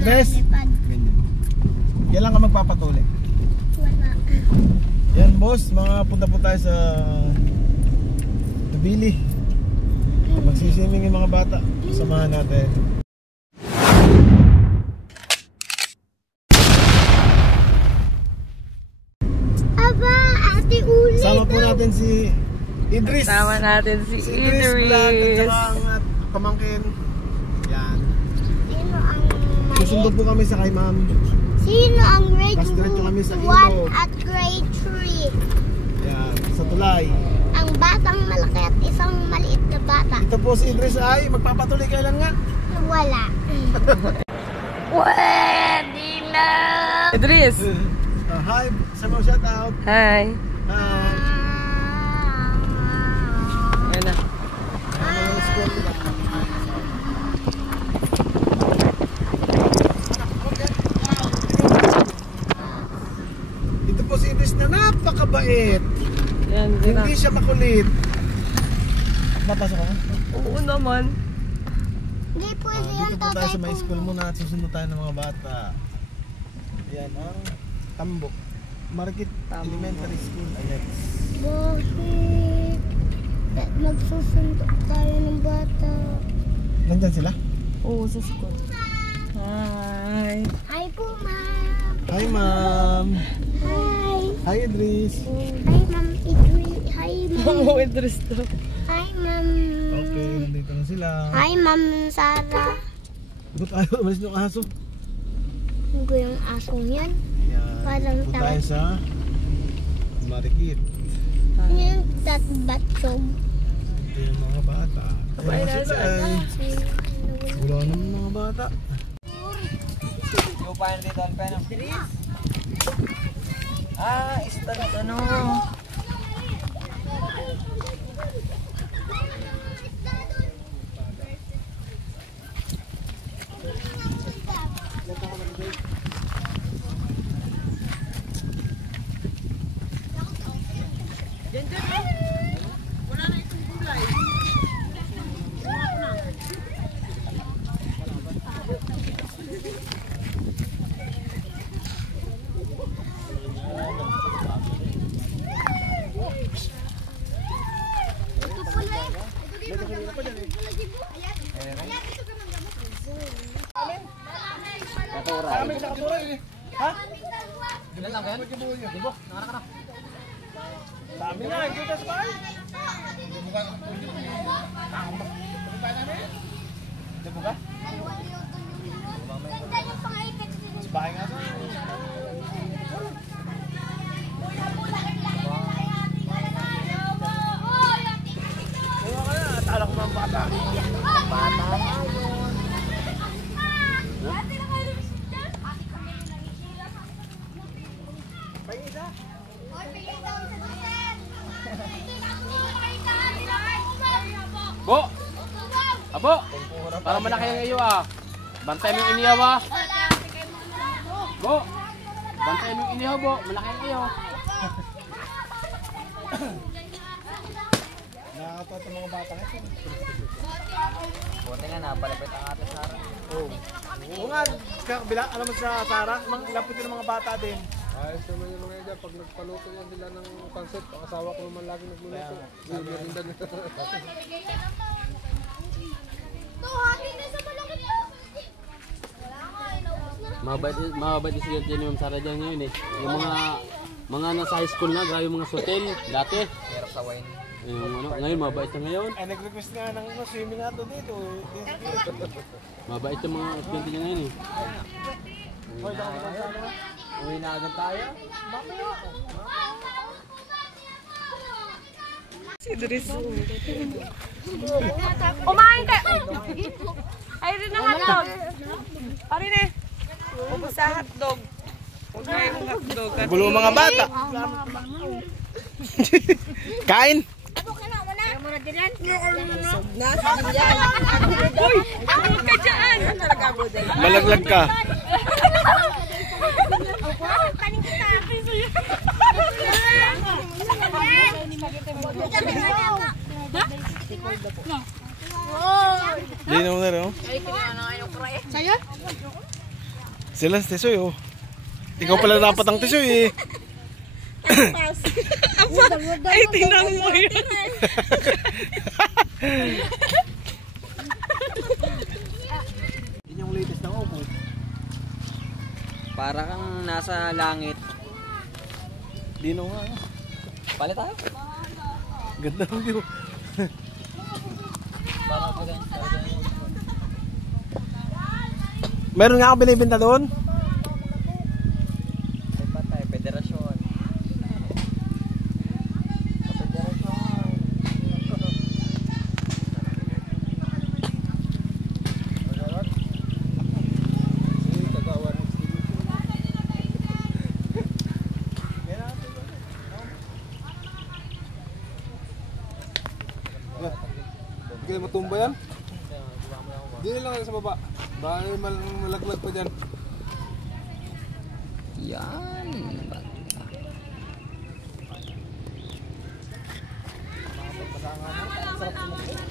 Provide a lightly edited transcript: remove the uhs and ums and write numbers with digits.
Idris, ganyan. Kailan ka magpapatuloy? Wala. Yan boss, mga punta po tayo sa Tabili. Magsisiming yung mga bata. Samahan natin. Aba, Ate Uli. Sama po natin si Idris. Sama natin si Idris Vlog at saka ang pamangkin. Yan. Sino ang Susundo po kami sa kay ma'am. Sino ang grade Tapos diretso kami sa 1 ilog. at grade 3? Yan, sa tulay. Ang batang malaki at isang maliit na bata. Ito po si Idris ay magpapatuloy kailan nga? Wala. Pwede na! Idris! Hi, sa mga shout out. Hi! Hi. Ayan na. Ito po si Idris na napakabait. Yan, Hindi siya makulit. Napasok ako? Oo naman. Hindi pwede yan, Dito po tayo tatay sa may ko. school muna at susunod tayo ng mga bata. Yan ang Tambok Market Elementary School. Ayan. Bakit? Magsusundo tayo ng bata. Nandyan sila? Oo, sa school. Hi! Hi po, ma'am. Hi ma'am. Hi. Hi Idris. Hi, ma'am Idris. Hi, ma'am. Oo, Idris to. Hi, ma'am. Okay, nandito na sila. Hi, ma'am Sarah. Ba't ayaw umalis ng aso? Ano ba yung asong yan? Yan. Parang Dito po tayo sa Marikit. Yung tatbatsog. Ito yung mga bata. Kapay na sa Wala naman mga bata. Yung paano dito ang pena? Istan ano? Ha? Ilan lang yan? Dibo? Nakanak na. Dami na, hindi ka sa bahay. Dibo ka? Dibo ka? Sa bahay nga sa? Diba ka na, atala ko mga bata. Bata nga yun. Bo! Abo! Para malaki ang iyo ah. Bantay mo yung inihaw ah. Bo! Bantay mo yung inihaw bo. Malaki ang iyo. Nakakatawa itong mga bata nga. Buti nga napalapit ang ating Sarah. Oo nga, kabila, alam mo sa Sarah, lapit ng mga bata din. Ayos naman yung mga yan. Pag nagpaluto yan sila ng pancit, ang asawa ko naman lagi nagluluto. Merinda nila. Mababait yung sigat yan yung Ma'am Sarah dyan ngayon eh. Yung mga nasa high school na, grabe yung mga hotel dati. Hirap sa wine. Ngayon mabait na ngayon. Ay, nag-request nga ng swimming nga dito. Mabait yung mga estudyante niya ngayon eh. Uwi na agad tayo. Si Idris. Kumain ka! Ay, rin ang hotdog. Pari na. Ubus sa hotdog. Huwag na yung hotdog. Gulo mga bata. Kain! Uy! Huwag ka dyan! Malaglag ka. Linaw na rin, oh. Sa'yo? Sila si Tisoy oh. Ikaw pala dapat ang Tisoy eh. Ay, tingnan mo yun. Yun yung latest na upo. Para kang nasa langit. Dino nga. Palit tayo. Ganda ng view. Meron nga ako binibenta doon. Ay patay, federasyon. Federasyon. Sige, kagawa ng sili. Okay, matumba yan? Di lang sa baba. Baka malaglag pa dyan. Yan. Sarap